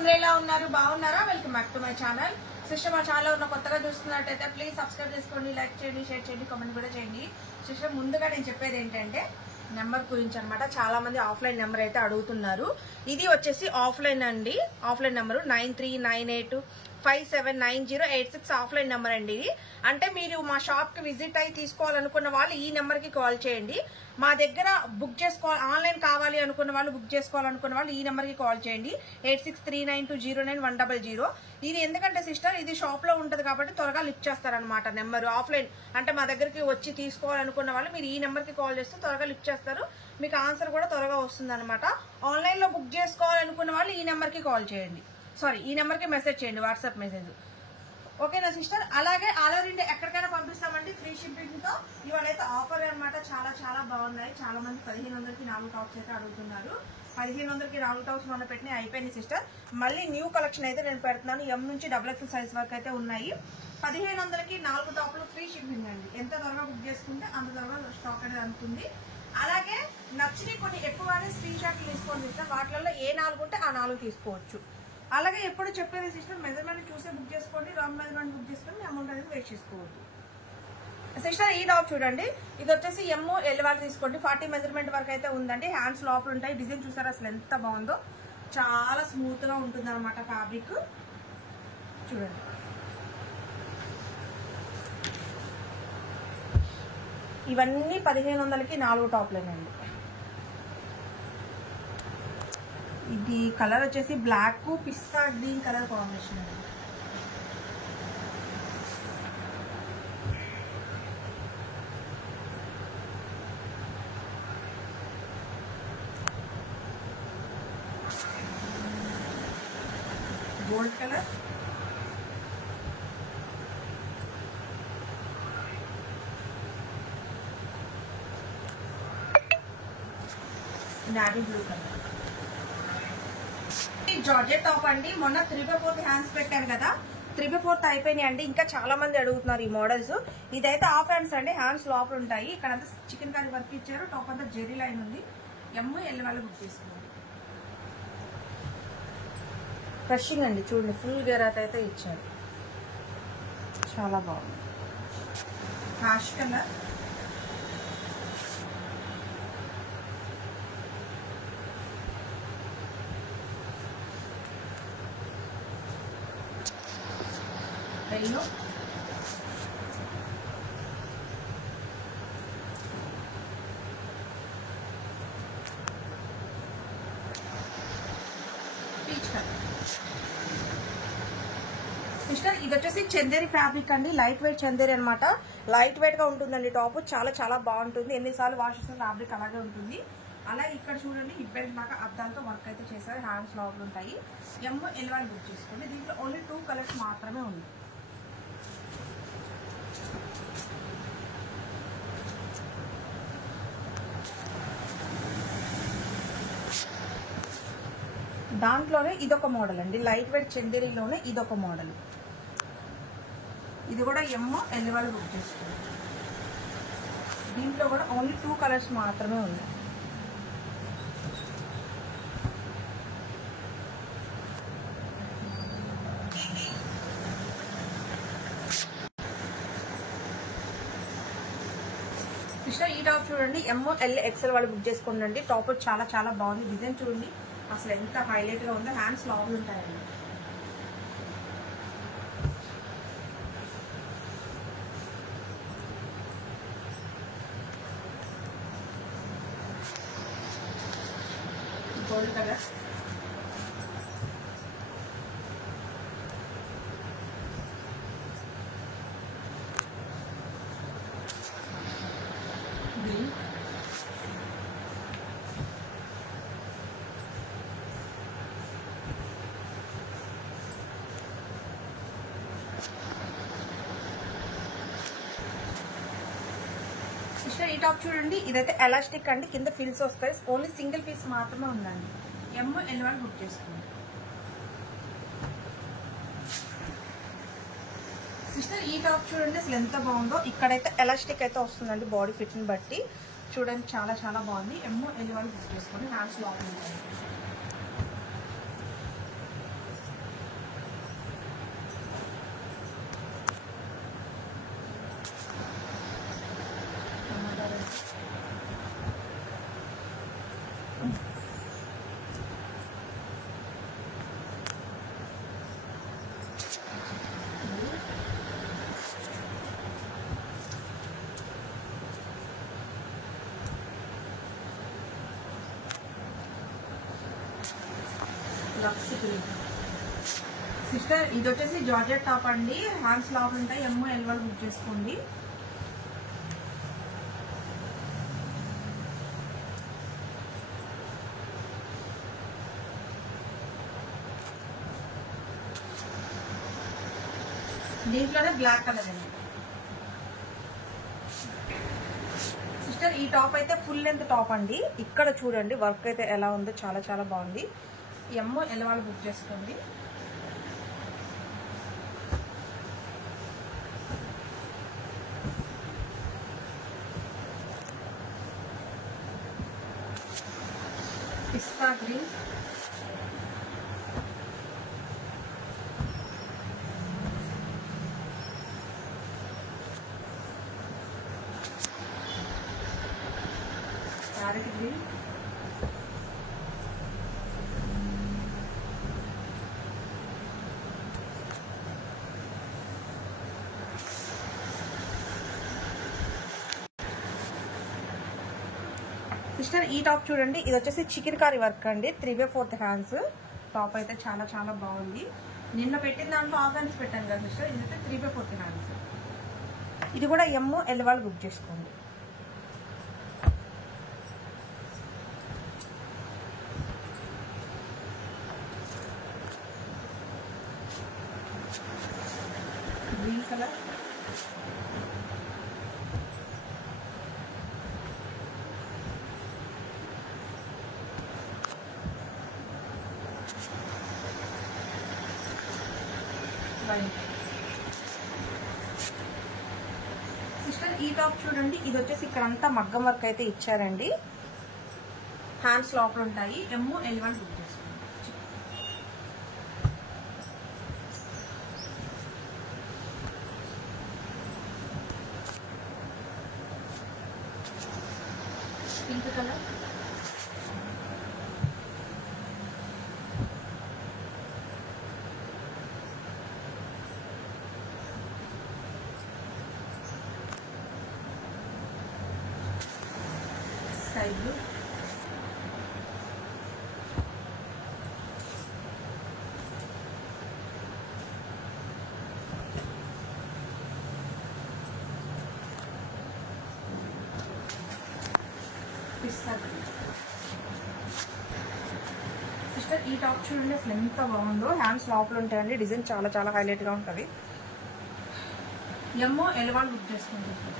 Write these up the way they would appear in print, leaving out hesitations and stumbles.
అందరూ ఎలా ఉన్నారు? బాగున్నారా? Welcome back to my channel. Sister మా ఛానల్ ఉన్న కొత్తగా చూస్తున్నట్టయితే ప్లీజ్ సబ్స్క్రైబ్ చేసుకోండి, లైక్ చేయండి, షేర్ చేయండి, కామెంట్ కూడా చేయండి. సిస్టర్ ముందుగా నేను చెప్పేది ఏంటంటే నెంబర్ గురించి అనమాట. చాలా మంది ఆఫ్లైన్ నెంబర్ అయితే అడుగుతున్నారు. ఇది వచ్చేసి ఆఫ్లైన్ అండి. ఆఫ్లైన్ నెంబరు 9398579086 ఆఫ్లైన్ నెంబర్ అండి. ఇది అంటే మీరు మా షాప్ కి విజిట్ అయ్యి తీసుకోవాలనుకున్న వాళ్ళు ఈ నెంబర్ కి కాల్ చేయండి. మా దగ్గర బుక్ చేసుకోవాలి, ఆన్లైన్ కావాలి అనుకున్న వాళ్ళు, బుక్ చేసుకోవాలనుకున్న వాళ్ళు ఈ నెంబర్ కి కాల్ చేయండి. 8639209100. ఇది ఎందుకంటే సిస్టర్ ఇది షాప్ లో ఉంటది కాబట్టి త్వరగా లిఫ్ట్ చేస్తారనమాట. నెంబర్ ఆఫ్లైన్ అంటే మా దగ్గరికి వచ్చి తీసుకోవాలనుకున్న వాళ్ళు మీరు ఈ నెంబర్ కి కాల్ చేస్తే త్వరగా లిఫ్ట్ చేస్తారు. మీకు ఆన్సర్ కూడా త్వరగా వస్తుంది అనమాట. ఆన్లైన్ లో బుక్ చేసుకోవాలనుకున్న వాళ్ళు ఈ నెంబర్ కి కాల్ చేయండి, ఈ నెంబర్ కి మెసేజ్ చేయండి, వాట్సాప్ మెసేజ్. ఓకేనా సిస్టర్? అలాగే ఆల్ ఓవర్ ఇండియా ఎక్కడికైనా పంపిస్తామండి ఫ్రీ షిప్పింగ్ తో. ఇవాళ అయితే ఆఫర్ అనమాట. చాలా చాలా బాగున్నాయి. చాలా మంది 1500కి 4 టాప్స్ అయితే అడుగుతున్నారు. 1500కి 4 టాప్స్ మనం పెట్టినవి అయిపోయింది సిస్టర్. మళ్ళీ న్యూ కలెక్షన్ అయితే నేను పెడుతున్నాను. ఎం నుంచి XXL సైజ్ వరకు అయితే ఉన్నాయి. 1500కి 4 టాప్లు ఫ్రీ షిప్పింగ్ అండి. ఎంత త్వరగా బుక్ చేసుకుంటే అంత త్వరగా స్టాక్ అనేది అందుతుంది. అలాగే నచ్చినవి కొన్ని ఎక్కువగానే స్క్రీన్ షాట్లు తీసుకోండి సిస్టర్. వాటిల్లో ఏ 4 ఉంటే ఆ 4 తీసుకోవచ్చు. అలాగే ఎప్పుడు చెప్పేది సిస్టర్, మెజర్మెంట్ చూసే బుక్ చేసుకోండి. రాంగ్ మెజర్మెంట్ బుక్ చేసుకొని అమౌంట్ అనేది వేస్ట్ చేసుకోవద్దు. సిస్టర్ ఈ టాప్ చూడండి, ఇది వచ్చేసి ML వాళ్ళు తీసుకోండి. 40 మెజర్మెంట్ వరకు అయితే ఉందండి. హ్యాండ్స్ లోపల ఉంటాయి. డిజైన్ చూసారా అసలు ఎంత బాగుందో, చాలా స్మూత్ గా ఉంటుంది అనమాట ఫ్యాబ్రిక్. చూడండి ఇవన్నీ 1500కి 4 టాప్లేనండి. ఇది కలర్ వచ్చేసి బ్లాక్ పిస్తా గ్రీన్ కలర్ కాంబినేషన్ అండి. Gold colour, navy blue colour. Georgette top అండి. మొన్న 3/4 హ్యాండ్స్ పెట్టాను కదా, 3/4 అయిపోయినాయి అండి. ఇంకా చాలా మంది అడుగుతున్నారు ఈ మోడల్స్. ఇదైతే హాఫ్ హ్యాండ్స్ అండి. హ్యాండ్స్ లోపల ఉంటాయి. ఇక్కడ అంతా చికెన్ కర్రీ వర్క్ ఇచ్చారు. టాప్ అంతా జెరీ లైన్ ఉంది. ML వాళ్ళు బుక్ చేసుకోండి. ఫ్రెషింగ్ అండి. చూడండి ఫుల్ గెరాట్ అయితే ఇచ్చారు. చాలా బాగుంది. Ash colour, yellow, peach colour. Sister ఇది వచ్చేసి చందేరి ఫ్యాబ్రిక్ అండి. లైట్ వెయిట్ చందేరి అనమాట. లైట్ వెయిట్ గా ఉంటుందండి టాప్. చాలా చాలా బాగుంటుంది. ఎన్నిసార్లు వాష్ చేసిన ఫ్యాబ్రిక్ అలాగే ఉంటుంది. అలాగే ఇక్కడ చూడండి హిప్ బెల్ట్ దాకా అద్దాలతో వర్క్ అయితే చేశారు. హ్యాండ్స్ లోపల ఉంటాయి. ML వాళ్ళు బుక్ చేసుకోండి. దీంట్లో ఓన్లీ 2 కలర్స్ మాత్రమే ఉంది. దాంట్లోనే ఇదొక మోడల్ అండి. లైట్ వెయిట్ చందేరిలోనే ఇదొక మోడల్. ఇది కూడా ML వాళ్ళు బుక్ చేసుకోండి. దీంట్లో కూడా ఓన్లీ 2 కలర్స్ మాత్రమే ఉంది. సిస్టర్ ఈ టాప్ చూడండి, ML XL వాళ్ళు బుక్ చేసుకోండి. టాప్ చాలా చాలా బాగుంది. డిజైన్ చూడండి అసలు ఎంత హైలైట్ గా ఉందో. హ్యాండ్స్ లోపల ఉంటాయండి. గోల్డ్ కలర్, గ్రీన్, ఈ టాప్ చూడండి. ఇదైతే ఎలాస్టిక్ అండి. కింద ఫిల్స్ వస్తాయి. ఓన్లీ సింగిల్ పీస్ మాత్రమే ఉందండి. ML వాళ్ళు బుక్ చేసుకోండి. సిస్టర్ ఈ టాప్ చూడండి అసలు ఎంత బాగుందో. ఇక్కడైతే ఎలాస్టిక్ అయితే వస్తుందండి బాడీ ఫిట్ ని బట్టి. చూడండి చాలా చాలా బాగుంది. ML వాళ్ళు బుక్ చేసుకోండి. హ్యాండ్స్ లోపల ఉంటాయి. Lux green. సిస్టర్ ఇది వచ్చేసి జార్జెట్ టాప్ అండి, హ్యాండ్స్ లావ్ ఉంటాయి, ఎమ్ ఎల్ వాళ్ళు బుక్ చేసుకోండి. దీంట్లోనే బ్లాక్ కలర్ అండి. సిస్టర్ ఈ టాప్ అయితే ఫుల్ లెంత్ టాప్ అండి. ఇక్కడ చూడండి వర్క్ అయితే ఎలా ఉందో, చాలా చాలా బాగుంది. ఎమ్ ఎల్ వాళ్ళు బుక్ చేసుకోండి. పిస్తా గ్రీన్, ప్యారెట్ గ్రీన్, సిస్టర్ ఈ టాప్ చూడండి, ఇది వచ్చేసి చికెన్ కర్రీ వర్క్ అండి, 3/4 హ్యాండ్స్ టాప్ అయితే చాలా చాలా బాగుంది. నిన్న పెట్టిన దాంట్లో హాఫ్ హ్యాండ్స్ పెట్టాను కదా సిస్టర్, ఇదైతే 3/4 హ్యాండ్స్. ఇది కూడా ఎమ్ ఎల్ వాళ్ళు బుక్ చేసుకోండి. గ్రీన్ కలర్, సిస్టర్ ఈ టాప్ చూడండి, ఇది వచ్చేసి ఇక్కడ అంతా మగ్గం వర్క్ అయితే ఇచ్చారండి, హ్యాండ్స్ లోపల ఉంటాయి, ఎమ్ ఎల్ వాళ్ళు బుక్ చేసుకోండి. పింక్ కలర్, స్కై బ్లూ, పిస్తా గ్రీన్. సిస్టర్ ఈ టాప్ చూడండి అసలు ఎంత బాగుందో, హ్యాండ్స్ లోపల ఉంటాయండి, డిజైన్ చాలా చాలా హైలైట్ గా ఉంటుంది. ఎమ్ ఎల్ వాళ్ళు బుక్ చేసుకుంటారు.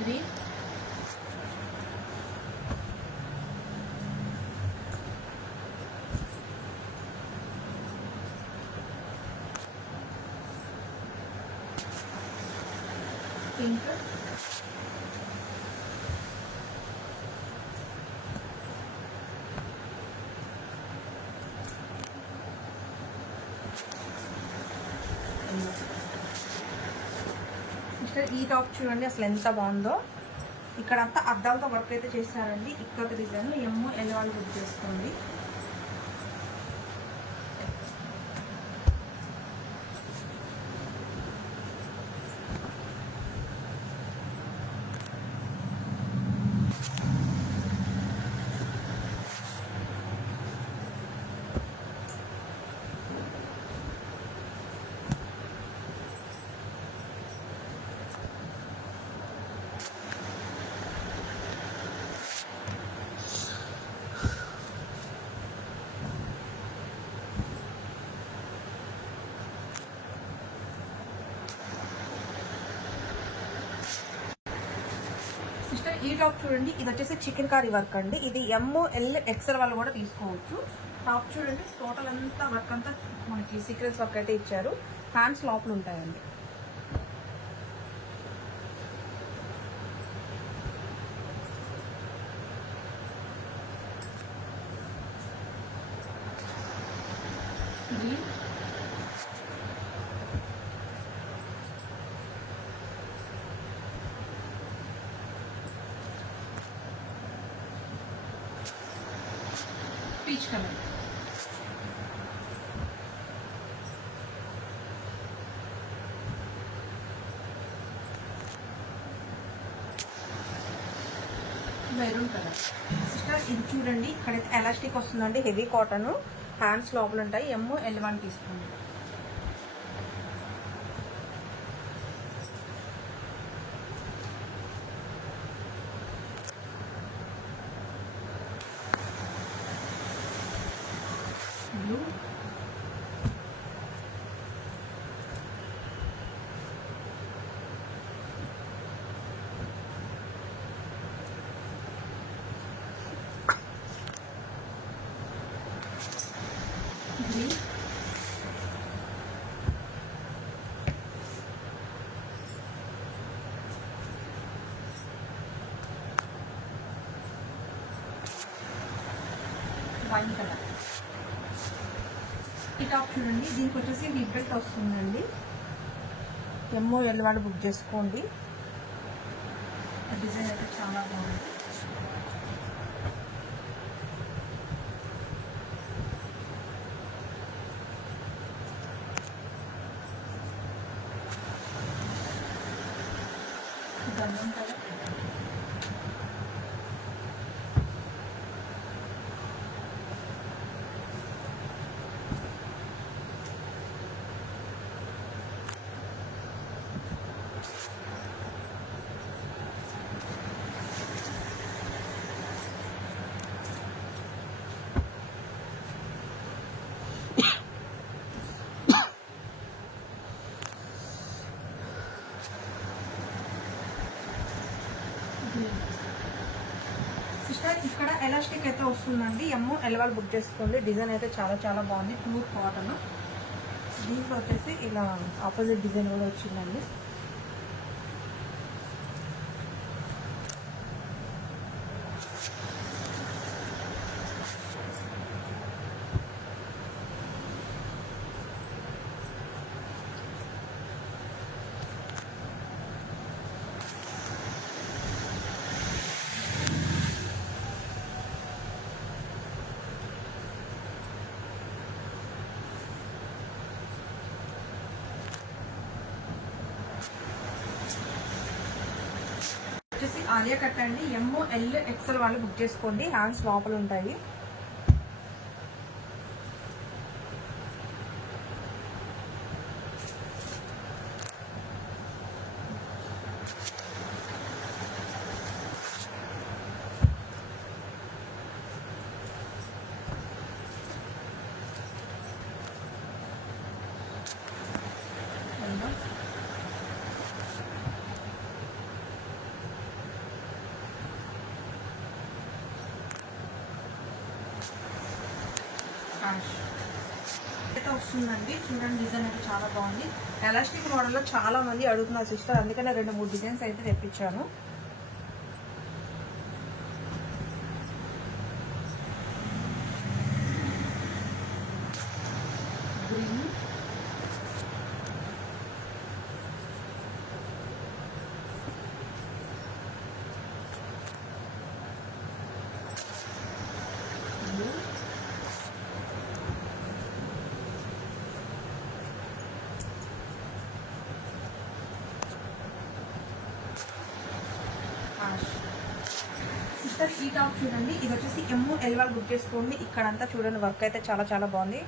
గ్రీన్, పింక్, సిస్టర్ ఈ టాప్ చూడండి అసలు ఎంత బాగుందో, ఇక్కడ అంతా అద్దాలతో వర్క్ అయితే చేస్తారండి, ఇక్కడ డిజైన్ ఎమ్ ఎల్ వాళ్ళు బుక్ చేసుకోండి. సిస్టర్ ఈ టాప్ చూడండి, ఇది వచ్చేసి చికెన్ కర్రీ వర్క్ అండి, ఇది ఎమ్ ఎల్ ఎక్స్ఎల్ వాళ్ళు కూడా తీసుకోవచ్చు. టాప్ చూడండి టోటల్ అంతా వర్క్ అంతా మనకి సీక్వెన్స్ వర్క్ అయితే ఇచ్చారు, హ్యాండ్స్ లోపల ఉంటాయండి. Green, peach colour, maroon colour. Sister ఇది చూడండి, ఇక్కడైతే ఎలాస్టిక్ వస్తుందండి, హెవీ కాటన్, హ్యాండ్స్ లోపల ఉంటాయి. ML1 తీసుకోండి. Blue, green, wine colour. ఈ టాప్ చూడండి, దీనికి వచ్చేసి హిప్ బెల్ట్ వస్తుందండి. ML వాళ్ళు బుక్ చేసుకోండి. డిజైన్ అయితే చాలా బాగుంది. గంధం కలర్, సిస్టర్ ఇక్కడ ఎలాస్టిక్ అయితే వస్తుందండి. ML వాళ్ళు బుక్ చేసుకోండి. డిజైన్ అయితే చాలా చాలా బాగుంది, ప్యూర్ కాటన్. దీంట్లో వచ్చేసి ఇలా ఆపోజిట్ డిజైన్ కూడా వచ్చిందండి. వచ్చేసి ఆలియా కట్ అండి. ML XL వాళ్ళు బుక్ చేసుకోండి. హ్యాండ్స్ లోపల ఉంటాయి. అయితే వస్తుందండి. చూడండి, డిజైన్ అయితే చాలా బాగుంది. ఎలాస్టిక్ మోడల్లో చాలా మంది అడుగుతున్నారు సిస్టర్, అందుకనే 2-3 డిజైన్స్ అయితే తెప్పించాను. గ్రీన్, బ్లూ, సిస్టర్ ఈ టాప్ చూడండి, ఇది వచ్చేసి ML వాళ్ళు బుక్ చేసుకోండి. ఇక్కడంతా చూడండి, వర్క్ అయితే చాలా చాలా బాగుంది.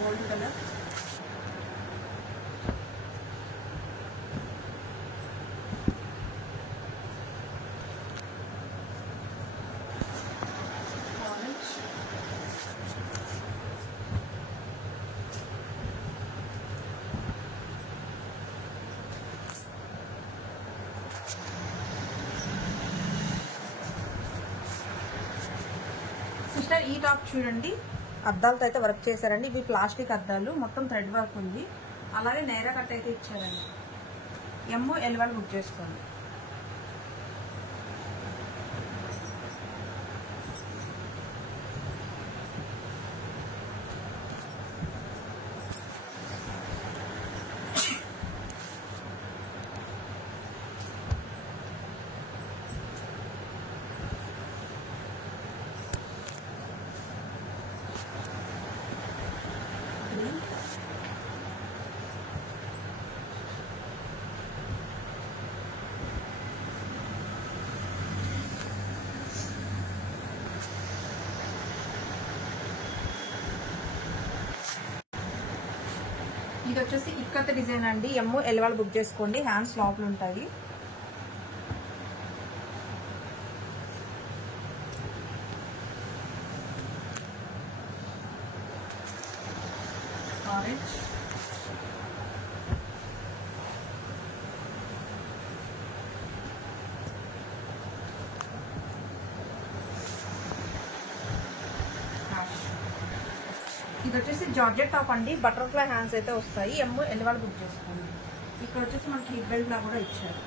గోల్డ్ కలర్, ఆరెంజ్, సిస్టర్ ఈ టాప్ చూడండి, అద్దాలతో అయితే వర్క్ చేశారండి. ఇవి ప్లాస్టిక్ అద్దాలు, మొత్తం థ్రెడ్ వర్క్ ఉంది. అలాగే నైరా కట్ అయితే ఇచ్చారండి. ML వాళ్ళు బుక్ చేసుకోండి. ఇది వచ్చేసి ఇక్కత డిజైన్ అండి. ఎమ్ ఎల్ వాళ్ళు బుక్ చేసుకోండి. హ్యాండ్స్ లోపల ఉంటాయి. ఆరెంజ్, ఇది వచ్చేసి జార్జెట్ టాప్ అండి. బటర్ఫ్లై హ్యాండ్స్ అయితే వస్తాయి. ఎమ్ ఎల్ వాళ్ళు బుక్ చేసుకోండి. ఇక్కడ వచ్చేసి మనకి హిప్ బెల్ట్ లా కూడా ఇచ్చారు.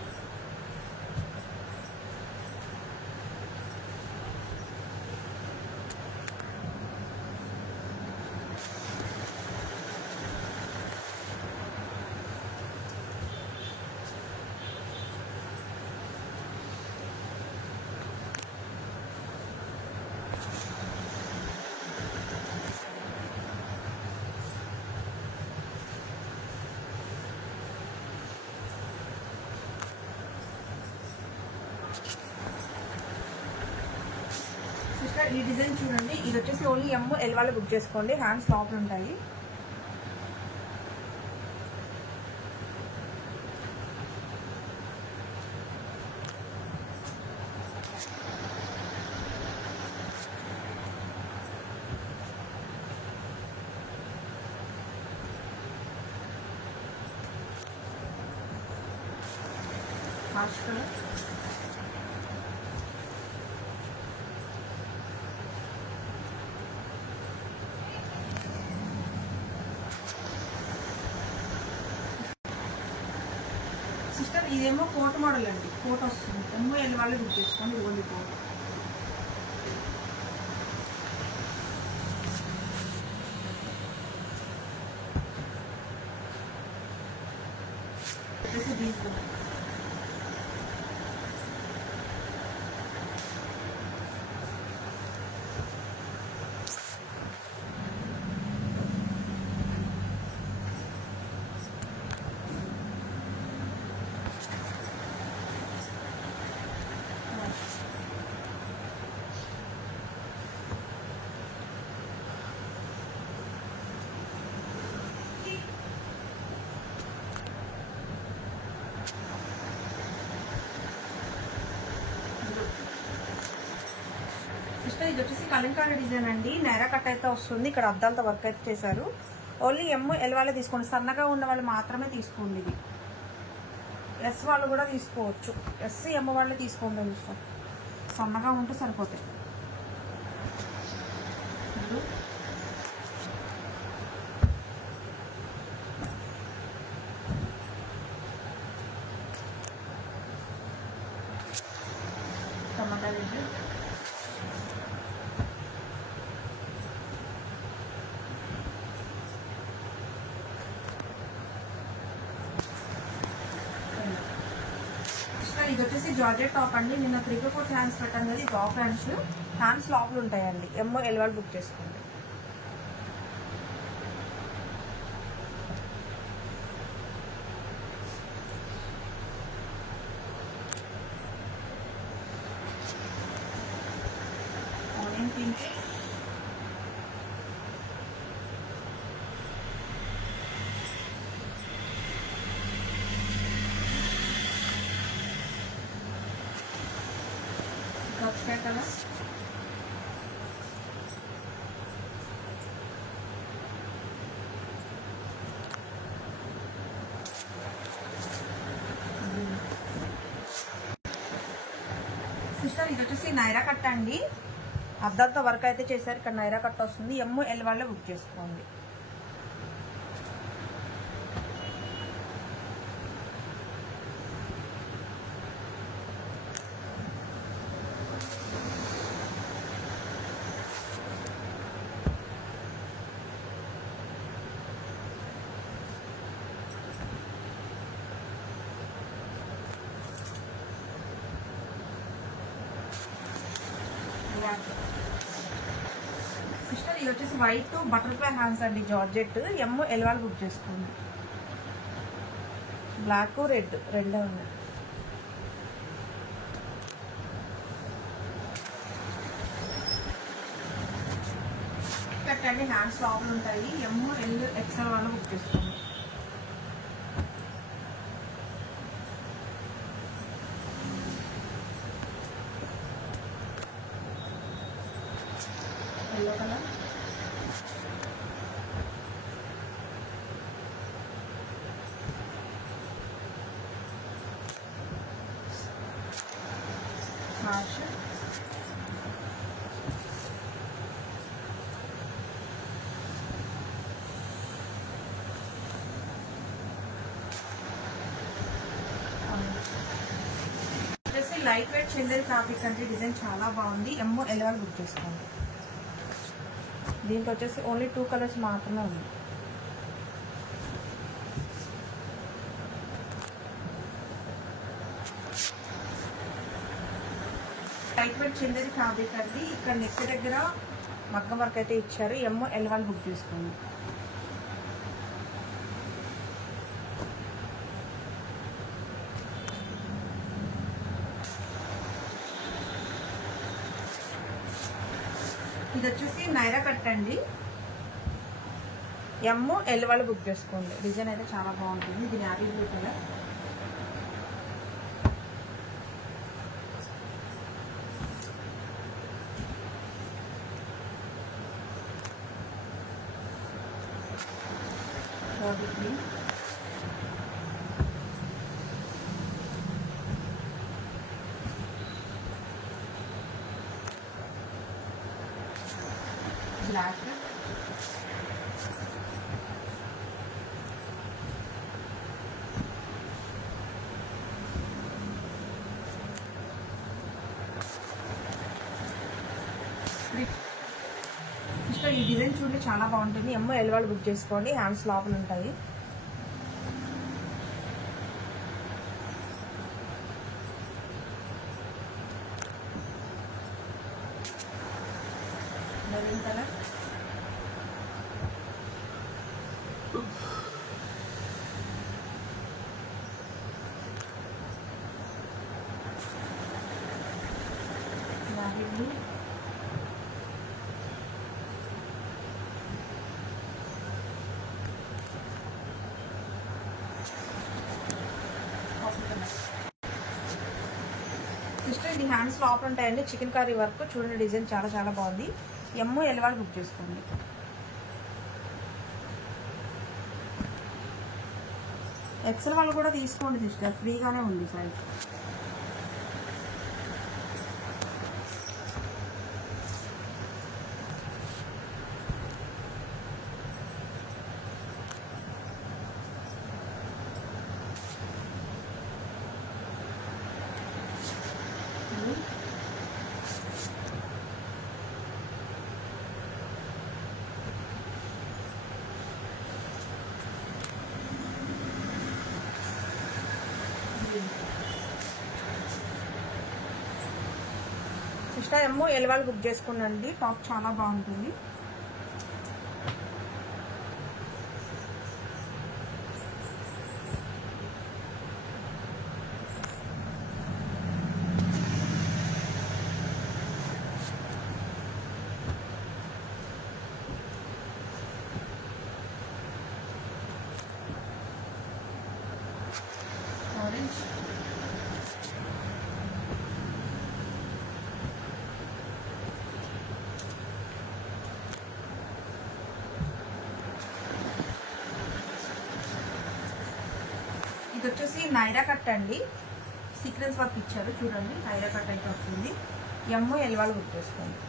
ఈ డిజైన్ చూడండి. ఇది వచ్చేసి ఓన్లీ ఎమ్ ఎల్ వాళ్ళు బుక్ చేసుకోండి. హ్యాండ్స్ లోపల ఉంటాయి. హాష్ కలర్, సిస్టర్ ఇదేమో కోట్ మోడల్ అండి. కోట్ వస్తుంది. ఎమ్ ఎల్ వాళ్ళు బుక్ చేసుకోండి. ఇదిగోండి కోట్. వచ్చేసి దీంట్లో ఇది వచ్చేసి కలంకారీ డిజైన్ అండి. నైరా కట్ అయితే వస్తుంది. ఇక్కడ అద్దాలతో వర్క్ అయితే చేశారు. ఓన్లీ ఎమ్ ఎల్ వాళ్ళే తీసుకోండి. సన్నగా ఉన్న వాళ్ళు మాత్రమే తీసుకోండి. ఇది ఎస్ వాళ్ళు కూడా తీసుకోవచ్చు. ఎస్ ఎమ్ వాళ్ళే తీసుకోండి. సన్నగా ఉంటే సరిపోతాయి. టమాటా రెడ్, ఇది వచ్చేసి జార్జెట్ టాప్ అండి. నిన్న 3/4 హ్యాండ్స్ పెట్టాను కదా. ఇది ఆఫ్ హ్యాండ్స్. హ్యాండ్స్ లోపల ఉంటాయండి. ఎమ్ ఎల్ వాళ్ళు బుక్ చేసుకోండి. ఆనియన్ పింక్, కలర్, సిస్టర్ ఇది వచ్చేసి నైరా కట్ అండి. అద్దాలతో వర్క్ అయితే చేశారు. ఇక్కడ నైరా కట్ వస్తుంది. ఎమ్ ఎల్ వాళ్ళే బుక్ చేసుకోండి. సిస్టర్ ఇది వచ్చేసి వైట్ బటర్ఫ్లై హ్యాండ్స్ అండి. జార్జెట్. ఎమ్ ఎల్ వాళ్ళు బుక్ చేసుకోండి. బ్లాక్ రెడ్ రెండే ఉన్నాయి. కట్టండి. హ్యాండ్స్ లోపల ఉంటాయి. ఎమ్ ఎల్ ఎక్స్ఎల్ వాళ్ళు బుక్ చేసుకోండి. Yellow colour, smash, light weight Chanderi fabric అంటే డిజైన్ చాలా బాగుంది. ఎమ్మో ఎల్ బుక్ చేసుకోండి. దీంట్లో వచ్చేసి ఓన్లీ 2 కలర్స్ మాత్రమే ఉంది. లైట్ వెయిట్ చందేరి ఫ్యాబ్రిక్ అండి. ఇక్కడ నెక్ దగ్గర మగ్గం వర్క్ అయితే ఇచ్చారు. ఎమ్మో ఎల్ బుక్ చేసుకోండి. ఇది వచ్చేసి నైరా కట్ అండి. ఎమ్మో ఎల్ వాళ్ళు బుక్ చేసుకోండి. డిజైన్ అయితే చాలా బాగుంటుంది. ఇది navy blue colour, black, sister ఈ డిజైన్ చూడండి చాలా బాగుంటుంది. ఎమ్మో ఎల్ వాళ్ళు బుక్ చేసుకోండి. హ్యాండ్స్ లోపల ఉంటాయి. Maroon colour, navy blue, sister ఇది హ్యాండ్స్ లోపల ఉంటాయండి. చికెన్ కర్రీ వర్క్ చూడండి. డిజైన్ చాలా చాలా బాగుంది. ఎమ్మో ఎల్ వాళ్ళు బుక్ చేసుకోండి. ఎక్సెల్ వాళ్ళు కూడా తీసుకోండి సిస్టర్, ఫ్రీగానే ఉంది సైజ్. సిస్టర్ ఎమ్మో ఎల్ వాళ్ళు బుక్ చేసుకోండి. టాప్ చాలా బాగుంటుంది. ఆరెంజ్, ఇది వచ్చేసి నైరా కట్ అండి. సీక్వెన్స్ వర్క్ ఇచ్చారు చూడండి. నైరా కట్ అయితే వస్తుంది. ఎమ్మో ఎల్ వాళ్ళు బుక్ చేసుకోండి.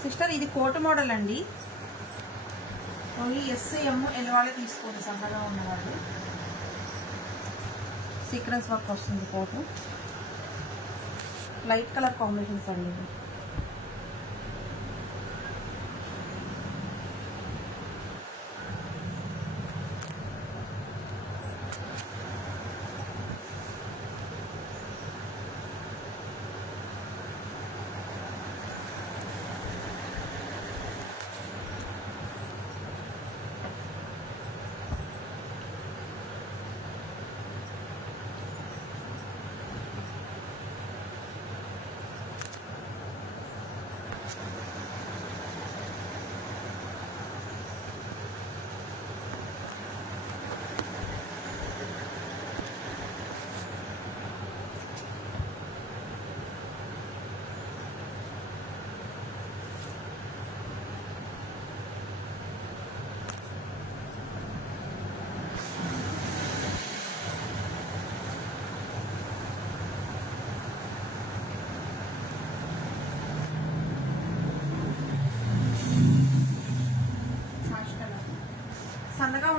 సిస్టర్ ఇది కోట్ మోడల్ అండి. ఓన్లీ ఎస్ ఎమ్ ఎల్ వాళ్ళే తీసుకోండి. సన్నగా ఉన్నవాళ్ళు. సీక్వెన్స్ వర్క్ వస్తుంది. కోటు లైట్ కలర్ కాంబినేషన్స్ అండి.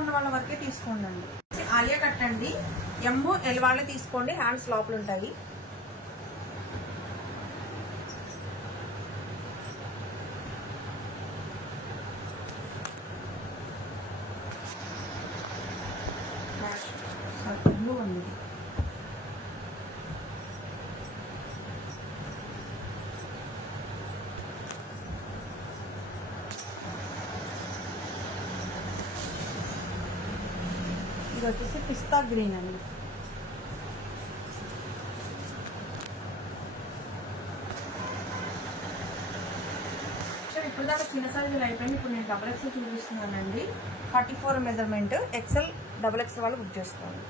ఉన్న వాళ్ళ వరకే తీసుకోండి. ఆలియా కట్ అండి, ఎమ్ ఎల్ వాళ్ళే తీసుకోండి, హ్యాండ్స్ లోపల ఉంటాయి. బ్లూ ఉంది. ఇది వచ్చేసి పిస్తా గ్రీన్ అండి. ఇప్పుడు దాకా చిన్న సైజులు అయిపోయింది. ఇప్పుడు నేను డబుల్ ఎక్స్ఎల్ చూపిస్తున్నానండి. 44 మెజర్మెంట్, ఎక్స్ఎల్ డబుల్ ఎక్స్ఎల్ వాళ్ళు బుక్ చేసుకోండి.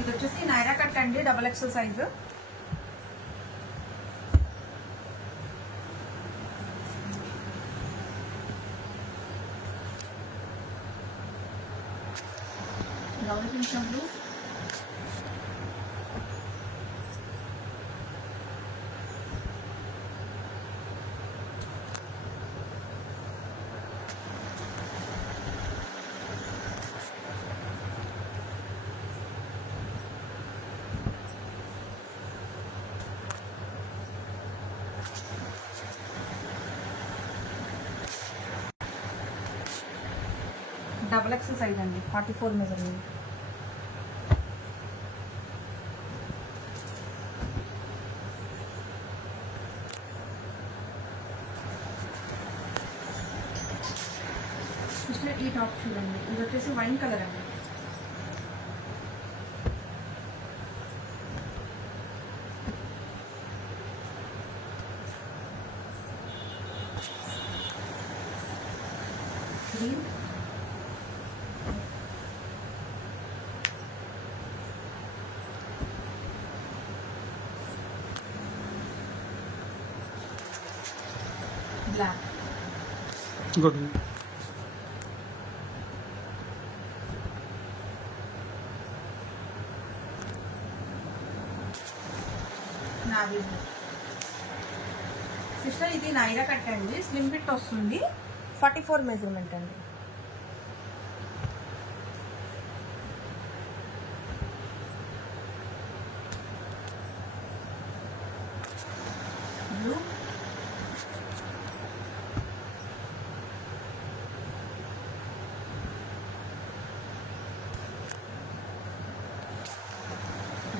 ఇది వచ్చేసి నైరా కట్ అండి, డబుల్ ఎక్స్ఎల్ సైజు. గౌరీ పింఛం బ్లూ, డబుల్ ఎక్స్ఎల్ సైజ్ అండి, 44 మెజర్మెంట్. ఈ టాప్ చూడండి, ఇది వచ్చేసి వైన్ కలర్ అండి. Green, black. గుడ్. సిస్టర్ ఇది నైరా కట్ అండి, స్లిమ్ ఫిట్ వస్తుంది, 44 మెజర్మెంట్ అండి. బ్లూ,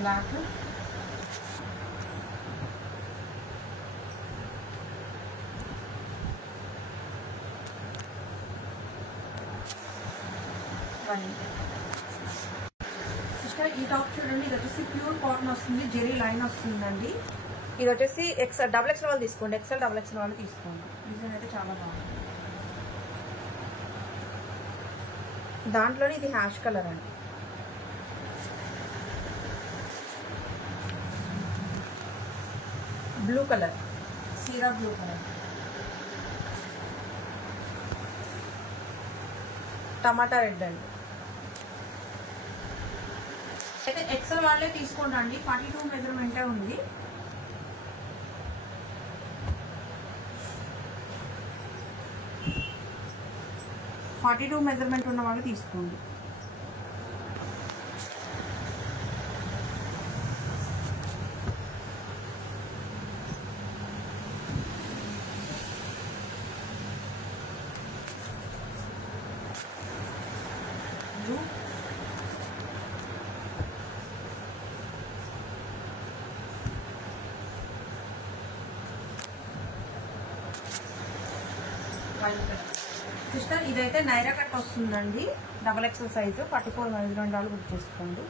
బ్లాక్, సిస్టర్ ఈ టాప్ చూడండి, ఇది వచ్చేసి ప్యూర్ కాటన్ వస్తుంది, జెరీ లైన్ వస్తుందండి. ఇది వచ్చేసి ఎక్స్ఎల్ డబుల్ ఎక్స్ఎల్ వాళ్ళు తీసుకోండి, ఎక్స్ఎల్ డబుల్ ఎక్స్ఎల్ వాళ్ళు తీసుకోండి. డిజైన్ అయితే చాలా బాగుంది. దాంట్లోనే ఇది హ్యాష్ కలర్ అండి. బ్లూ కలర్, సీరా బ్లూ కలర్, టమాటా రెడ్ అండి. అయితే ఎక్సెల్ వాళ్ళే తీసుకోండి అండి, 42 మెజర్మెంటే ఉంది. మెజర్మెంట్ ఉన్న వాళ్ళు తీసుకోండి. సిస్టర్ ఇదైతే నైరా కట్ వస్తుందండి, డబల్ ఎక్స్ఎల్ సైజు, 44 మెజర్మెంట్ వాళ్ళు బుక్ చేసుకోండి.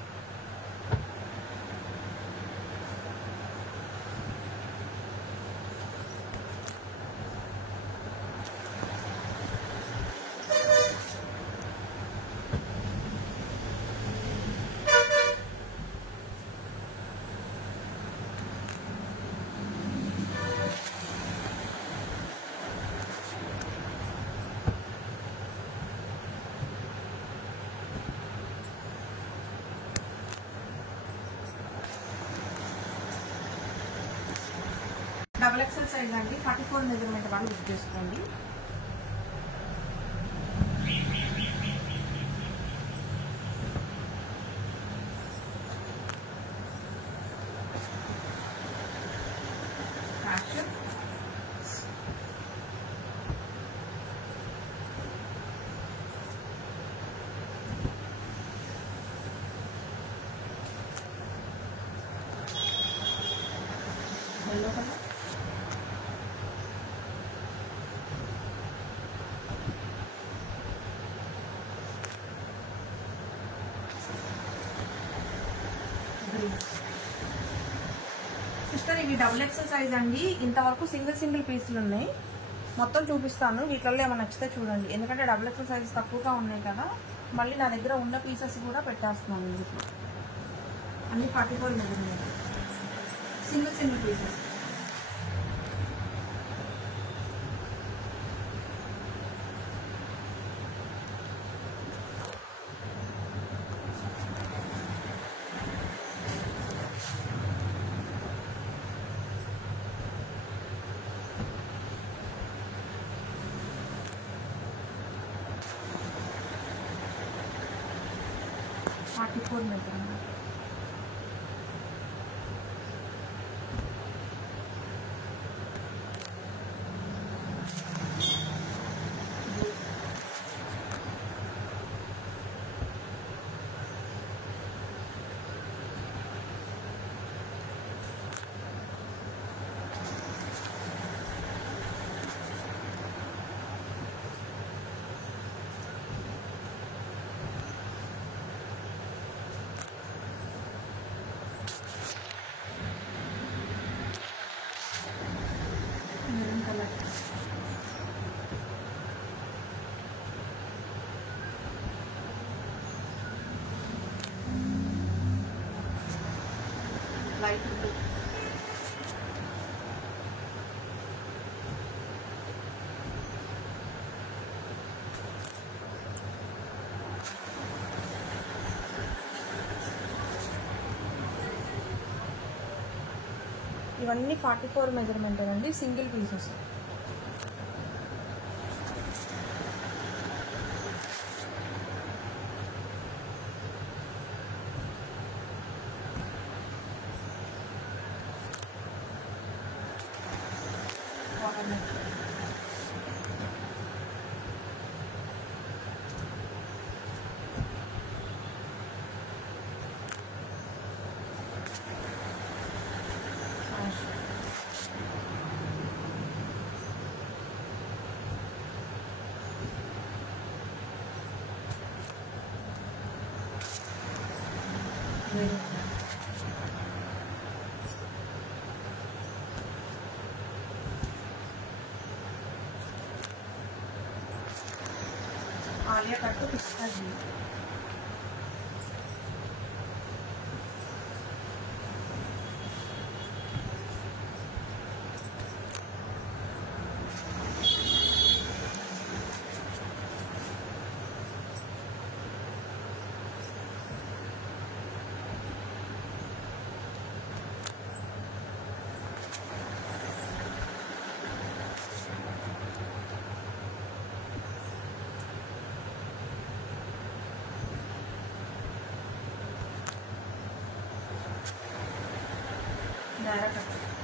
డబుల్ ఎక్సెల్ సైజ్ అండి, 44 మెజర్మెంట్ వాళ్ళు బుక్ చేసుకోండి. ఫ్యాషన్ ఎల్లో కలర్, సిస్టర్ ఇవి డబుల్ ఎక్సెల్ సైజ్ అండి. ఇంతవరకు సింగిల్ పీసులు ఉన్నాయి, మొత్తం చూపిస్తాను. వీటిల్లో ఏమైనా నచ్చితే చూడండి, ఎందుకంటే డబుల్ ఎక్సెల్ సైజ్ తక్కువగా ఉన్నాయి కదా. మళ్ళీ నా దగ్గర ఉన్న పీసెస్ కూడా పెట్టేస్తున్నాను. వీటిలో అన్ని 44 measurement single pieces. Four measurement light blue, ఇవన్నీ 44 మెజర్మెంట్ అండి, సింగిల్ పీసెస్. ఆలియా కట్టు పిస్తా గ్రీన్, నారా కట్టు.